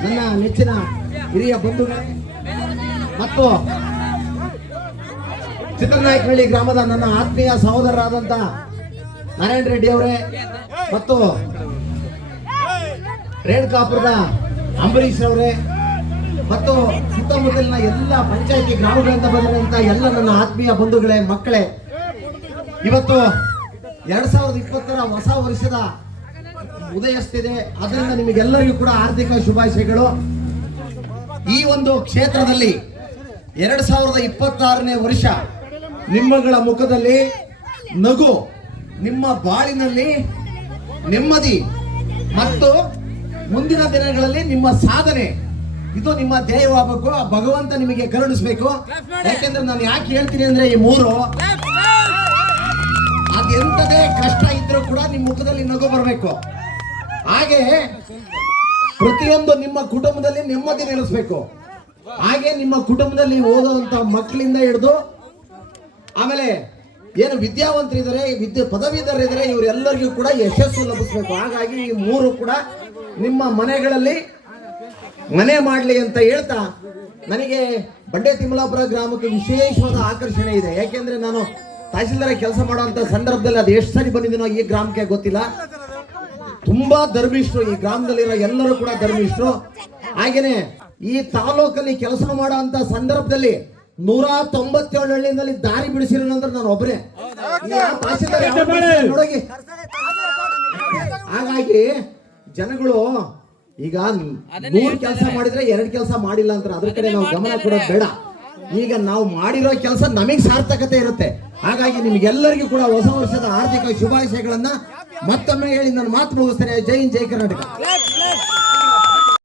ನನ್ನ ನೆಚ್ಚಿನ ಹಿರಿಯ ಬಂಧುಗಳೇ ಮತ್ತು ಚಿತ್ರನಾಯಕನಹಳ್ಳಿ ಗ್ರಾಮದ ನನ್ನ ಆತ್ಮೀಯ ಸಹೋದರರಾದಂಥ ನಾರಾಯಣ ರೆಡ್ಡಿ ಅವರೇ ಮತ್ತು ರೇಣುಕಾಪುರದ ಅಂಬರೀಶ್ ಅವರೇ ಮತ್ತು ಸುತ್ತಮುತ್ತಲಿನ ಎಲ್ಲ ಪಂಚಾಯಿತಿ ಗ್ರಾಮಗಳಿಂದ ಬಂದಿರುವಂತ ಎಲ್ಲ ನನ್ನ ಆತ್ಮೀಯ ಬಂಧುಗಳೇ, ಮಕ್ಕಳೇ. ಇವತ್ತು ಎರಡ್ ಸಾವಿರದ ಇಪ್ಪತ್ತರ ಹೊಸ ವರ್ಷದ ಉದಯಿಸ್ತಿದೆ. ಅದರಿಂದ ನಿಮಗೆಲ್ಲರಿಗೂ ಕೂಡ ಆರ್ಥಿಕ ಶುಭಾಶಯಗಳು. ಈ ಒಂದು ಕ್ಷೇತ್ರದಲ್ಲಿ ಎರಡ್ ಸಾವಿರದ ಇಪ್ಪತ್ತಾರನೇ ವರ್ಷ ನಿಮ್ಮಗಳ ಮುಖದಲ್ಲಿ ನಗು ನಿಮ್ಮ ಬಾಳಿನಲ್ಲಿ ನೆಮ್ಮದಿ ಮತ್ತು ಮುಂದಿನ ದಿನಗಳಲ್ಲಿ ನಿಮ್ಮ ಸಾಧನೆ. ಇದು ನಿಮ್ಮ ಧ್ಯೇಯವಾಗಬೇಕು. ಆ ಭಗವಂತ ನಿಮಗೆ ಕರುಣಿಸ್ಬೇಕು. ಯಾಕೆಂದ್ರೆ ನಾನು ಯಾಕೆ ಹೇಳ್ತೀನಿ ಅಂದ್ರೆ ಈ ಮೂರು ಅದೆಂತದೇ ಕಷ್ಟ ಇದ್ರೂ ಕೂಡ ನಿಮ್ಮ ಮುಖದಲ್ಲಿ ನಗು ಬರಬೇಕು. ಹಾಗೆ ಪ್ರತಿಯೊಂದು ನಿಮ್ಮ ಕುಟುಂಬದಲ್ಲಿ ನೆಮ್ಮದಿ ನೆಲೆಸಬೇಕು. ಹಾಗೆ ನಿಮ್ಮ ಕುಟುಂಬದಲ್ಲಿ ಓದುವಂತ ಮಕ್ಕಳಿಂದ ಹಿಡಿದು, ಆಮೇಲೆ ಏನು ವಿದ್ಯಾವಂತರಿದ್ದಾರೆ, ವಿದ್ಯೆ ಪದವೀಧರಿದ್ದಾರೆ ಇವರೆಲ್ಲರಿಗೂ ಕೂಡ ಯಶಸ್ಸು ಲಭಿಸಬೇಕು. ಹಾಗಾಗಿ ಈ ಮೂರು ಕೂಡ ನಿಮ್ಮ ಮನೆಗಳಲ್ಲಿ ಮನೆ ಮಾಡಲಿ ಅಂತ ಹೇಳ್ತಾ ನನಗೆ ಬಂಡೆ ತಿಮ್ಮಲಾಪುರ ಗ್ರಾಮಕ್ಕೆ ವಿಶೇಷವಾದ ಆಕರ್ಷಣೆ ಇದೆ. ಯಾಕೆಂದ್ರೆ ನಾನು ತಹಸೀಲ್ದಾರ ಕೆಲಸ ಮಾಡುವಂತ ಸಂದರ್ಭದಲ್ಲಿ ಅದು ಎಷ್ಟು ಸರಿ ಬಂದಿದ್ದೀನೋ ಈ ಗ್ರಾಮಕ್ಕೆ ಗೊತ್ತಿಲ್ಲ. ತುಂಬಾ ಧರ್ಮಿಷ್ಠರು ಈ ಗ್ರಾಮದಲ್ಲಿರೋ ಎಲ್ಲರೂ ಕೂಡ ಧರ್ಮಿಷ್ಠರು ಹಾಗೇನೆ ಈ ತಾಲೂಕಲ್ಲಿ ಕೆಲಸ ಮಾಡೋ ಅಂತ ಸಂದರ್ಭದಲ್ಲಿ ನೂರ ತೊಂಬತ್ತೇಳು ಹಳ್ಳಿನಲ್ಲಿ ದಾರಿ ಬಿಡಿಸಿರೋನಂದ್ರೆ ನಾನು ಒಬ್ಬರೇ ನೋಡೋಗಿ. ಹಾಗಾಗಿ ಜನಗಳು ಈಗ ನೂರು ಕೆಲಸ ಮಾಡಿದ್ರೆ ಎರಡು ಕೆಲಸ ಮಾಡಿಲ್ಲ ಅಂದ್ರೆ ಅದ್ರ ಕಡೆ ನಾವು ಗಮನ ಕೊಡೋದು ಬೇಡ. ಈಗ ನಾವು ಮಾಡಿರೋ ಕೆಲಸ ನಮಗೆ ಸಾರ್ಥಕತೆ ಇರುತ್ತೆ. ಹಾಗಾಗಿ ನಿಮಗೆಲ್ಲರಿಗೂ ಕೂಡ ಹೊಸ ವರ್ಷದ ಆರ್ಥಿಕ ಶುಭಾಶಯಗಳನ್ನ ಮತ್ತೊಮ್ಮೆ ಹೇಳಿ ನಾನು ಮಾತು ಮುಗಿಸ್ತೇನೆ. ಜೈ ಹಿಂದ್, ಜೈ ಕರ್ನಾಟಕ.